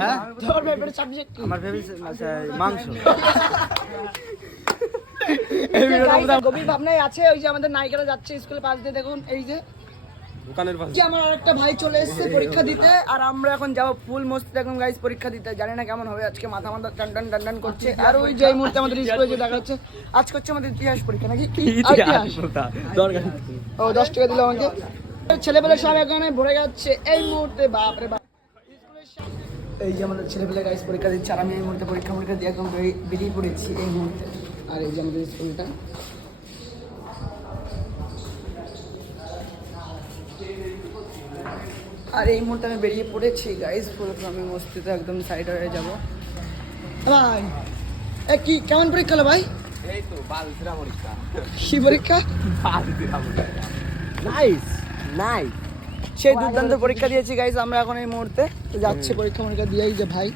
হ্যাঁ তোর favourite subject কি? আমার ফেভারিট মাংস। এই ভিডিওটা গভীর ভাবনায় আছে। ওই যে আমাদের নায়িকারা যাচ্ছে স্কুলের পাশ দিয়ে, দেখুন এই যে দোকানের পাশে কি আমার আরেকটা ভাই চলে এসেছে পরীক্ষা দিতে, আর আমরা এখন যাবো ফুল মস্তি দেখুন গাইস পরীক্ষা দিতে। জানি না কেমন হবে আজকে, মাথা টান টান টান টান করছে। আর ওই যে এই মুহূর্তে আমাদের স্কুলে যে দেখা যাচ্ছে আজকে হচ্ছে আমাদের ইতিহাস পরীক্ষা নাকি ইতিহাস। দরকার ও 10 টাকা দিল আমাকে। ছেলেপেলে সব এখানে ভরে যাচ্ছে এই মুহূর্তে, বাপ রে বাপ। এই যে আমাদের ছেলেপেলে গাইস পরীক্ষা দিচ্ছে, আর আমি এই মুহূর্তে পরীক্ষা দিয়ে একদম বেরিয়ে পড়েছি এই মুহূর্তে। আর এই যে আমাদের স্কুলটা, আর এই মুহূর্তে আমি বেরিয়ে পড়েছি গাইস পুরো আমি মস্তিতে একদম সাইড হয়ে যাবো। ভাই এ কি কেমন পরীক্ষা হলো ভাই? এই তো বালতিরা পরীক্ষা। কি পরীক্ষা? বালতিরা পরীক্ষা। Nice nice. সেই দুর্দান্ত পরীক্ষা দিয়েছি গাইস আমরা এখন এই মুহূর্তে যাচ্ছি পরীক্ষা দিয়ে। এই যে ভাই